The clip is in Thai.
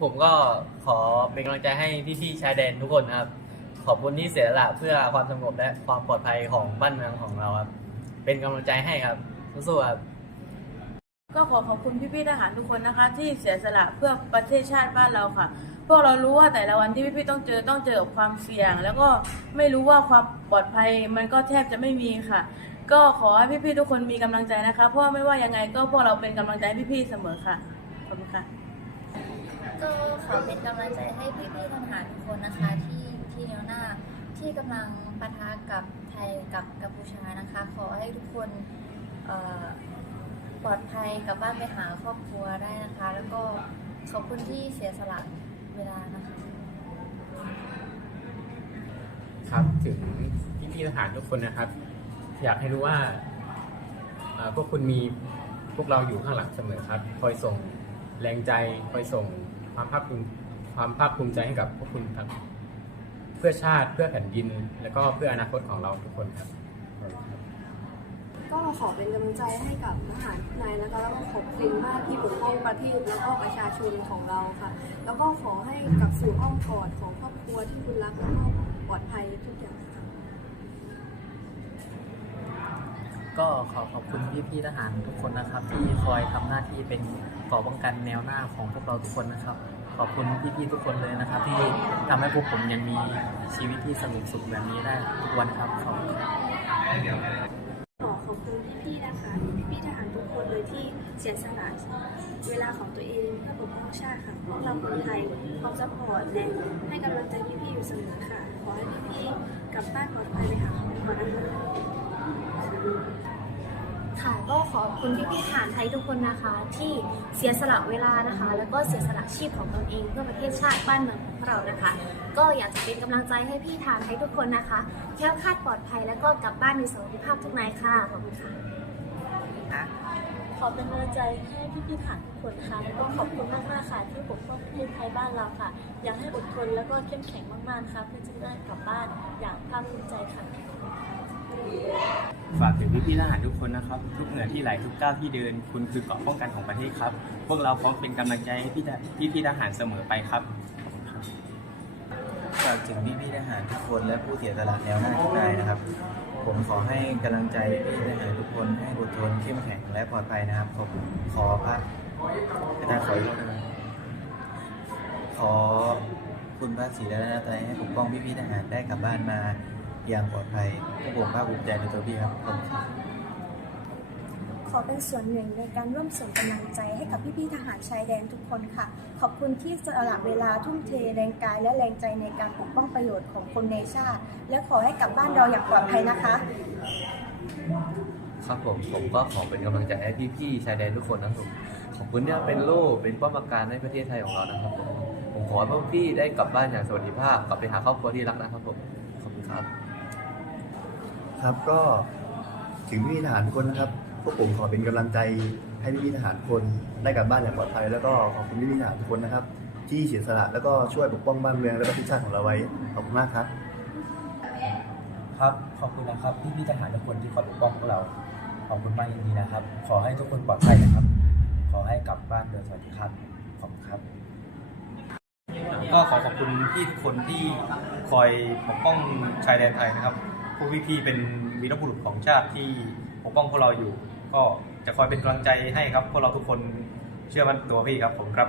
ผมก็ขอเป็นกำลังใจให้พี่ๆชายแดนทุกคนนะครับ ขอบคุณที่เสียสละเพื่อความสงบและความปลอดภัยของบ้านเมืองของเราครับ เป็นกำลังใจให้ครับสู้ๆครับ ก็ขอขอบคุณพี่ๆทหารทุกคนนะคะ ที่เสียสละเพื่อประเทศชาติบ้านเราค่ะ พวกเรารู้ว่าแต่ละวันที่พี่ๆต้องเจอต้องเจอกับความเสี่ยง แล้วก็ไม่รู้ว่าความปลอดภัยมันก็แทบจะไม่มีค่ะ ก็ขอให้พี่ๆทุกคนมีกำลังใจนะคะ เพราะว่าไม่ว่ายังไงก็พวกเราเป็นกำลังใจให้พี่ๆเสมอค่ะขอบคุณค่ะ ขอเป็นกำลังใจให้พี่ๆทหารทุกคนนะคะที่ที่แนวหน้าที่กำลังปะทะกับไทยกับกัมพูชานะคะ ขอให้ทุกคนปลอดภัยกลับบ้านไปหาครอบครัวได้นะคะ แล้วก็ขอบคุณที่เสียสละเวลานะคะ ครับถึงพี่พี่ๆทหารทุกคนนะครับ อยากให้รู้ว่าพวกคุณมีพวกเราอยู่ข้างหลังเสมอครับ คอยส่งแรงใจ คอยส่ง ความภาคภูมิความภาคภูมิใจให้กับพวกคุณครับ เพื่อชาติเพื่อแผ่นดิน แล้วก็เพื่ออนาคตของเราทุกคนครับ ก็ขอเป็นกำลังใจให้กับทหารทุกนายนะคะแล้วก็ขอบคุณมากที่ปกป้องประเทศแล้วก็ประชาชนของเราค่ะ แล้วก็ขอให้กลับสู่อ้อมกอดของครอบครัวที่คุณรักแล้วก็ปลอดภัยทุกอย่างค่ะ ก็ขอขอบคุณพี่ๆทหารทุกคนนะครับ ที่คอยทำหน้าที่เป็นกราะป้องกันแนวหน้าของพวกเราทุกคนนะครับ ขอบคุณพี่ๆทุกคนเลยนะครับ ที่ทำให้พวกผมยังมีชีวิตที่สงบสุขแบบนี้ได้ทุกวันครับขอบคุณขอขอบคุณพี่ๆนะคะพี่ๆทหารทุกคนเลยที่เสียสละเวลาของตัวเองเพื่อปกป้องชาติค่ะพวกเราคนไทยพร้อมซัพพอร์ตและให้กำลังใจพี่ๆอยู่เสมอค่ะ ขอให้พี่ๆกลับบ้านปลอดภัยไปหาครอบครัวนะคะค่ะก็ข อบคุณพี่ๆทหารไทยทุกคนนะคะ ที่เสียสละเวลานะคะ แล้วก็เสียสละชีพของตนเองเพื่อประเทศชาติบ้านเมืองของเรานะคะ ก็อยากจะเป็นกำลังใจให้พี่ทหารไทยทุกคนนะคะแคล้วคลาดปลอดภัยแล้วก็กลับบ้านในสวัสดิภาพทุกนายค่ะขอบคุณค่ะขอเป็นกำลังใจให้พี่ๆทหารทุกคนค่ะแล้วก็ขอบคุณมากๆค่ะที่ปกป้องประเทศไทยบ้านเราค่ะ อยากให้อดทนแล้วก็เข้มแข็งมากๆนะคะเพื่อจะได้กลับบ้านอย่างภาคภูมิใจค่ะ ฝากถึงพี่ๆทหารทุกคนนะครับ ทุกเหนือที่ไหลทุกก้าวที่เดิน คุณคือเกราะป้องกันของประเทศครับ พวกเราพร้อมเป็นกำลังใจให้พี่ทหพี่ทหารเสมอไปครับฝากถึงพี่พี่ทหารทุกคนและผู้เสียสละแนวหน้าทุกนายนะครับ ผมขอให้กำลังใจพี่ทหารทุกคนให้อดทนเข้มแข็งและปลอดภัยนะครับขอขอพระอาจารย์ขออีกรอบได้ไหมขอคุณพระศรีรัตนตรัยให้ปกป้องพี่พี่ทหารได้กลับบ้านมา อย่างปลอดภัยพวกผมภาคภูมิใจในตัวพี่ครับขอบคุณครับขอเป็นส่วนหนึ่งในการร่วมส่งกำลังใจให้กับพี่ๆทหารชายแดนทุกคนค่ะ ขอบคุณที่สละเวลาทุ่มเทแรงกายและแรงใจในการปกป้องประโยชน์ของคนในชาติ และขอให้กลับบ้านเราอย่างปลอดภัยนะคะ ครับผมผมก็ขอเป็นกำลังใจให้พี่ๆชายแดนทุกคนนะครับผมขอบคุณที่เป็นโล่เป็นป้อมปราการให้ประเทศไทยของเรานะครับผมผมขอให้พวกพี่ได้กลับบ้านอย่างสวัสดิภาพกลับไปหาครอบครัวที่รักนะครับผมขอบคุณครับ ครับก็ถึงพี่ทหารทุกคนนะครับพวกผมขอเป็นกำลังใจให้พี่ทหารทุกคนได้กลับบ้านอย่างปลอดภัย แล้วก็ขอบคุณพี่ทหารทุกคนนะครับ ที่เสียสละแล้วก็ช่วยปกป้องบ้านเมืองและประเทศชาติของเราไว้ขอบคุณมากครับ ครับ ขอบคุณนะครับพี่พี่ๆทหารทุกคนที่คอยปกป้องพวกเรา ขอบคุณมากยินดีนะครับ ขอให้ทุกคนปลอดภัยนะครับ ขอให้กลับบ้านโดยสวัสดิภาพขอบคุณครับ ก็ขอขอบคุณพี่ทุกคนที่คอยปกป้องชายแดนไทยนะครับ ผู้พี่ๆเป็นวีรบุรุษของชาติที่ปกป้องพวกเราอยู่ ก็จะคอยเป็นกำลังใจให้ครับพวกเราทุกคนเชื่อมั่นตัวพี่ครับผมครับ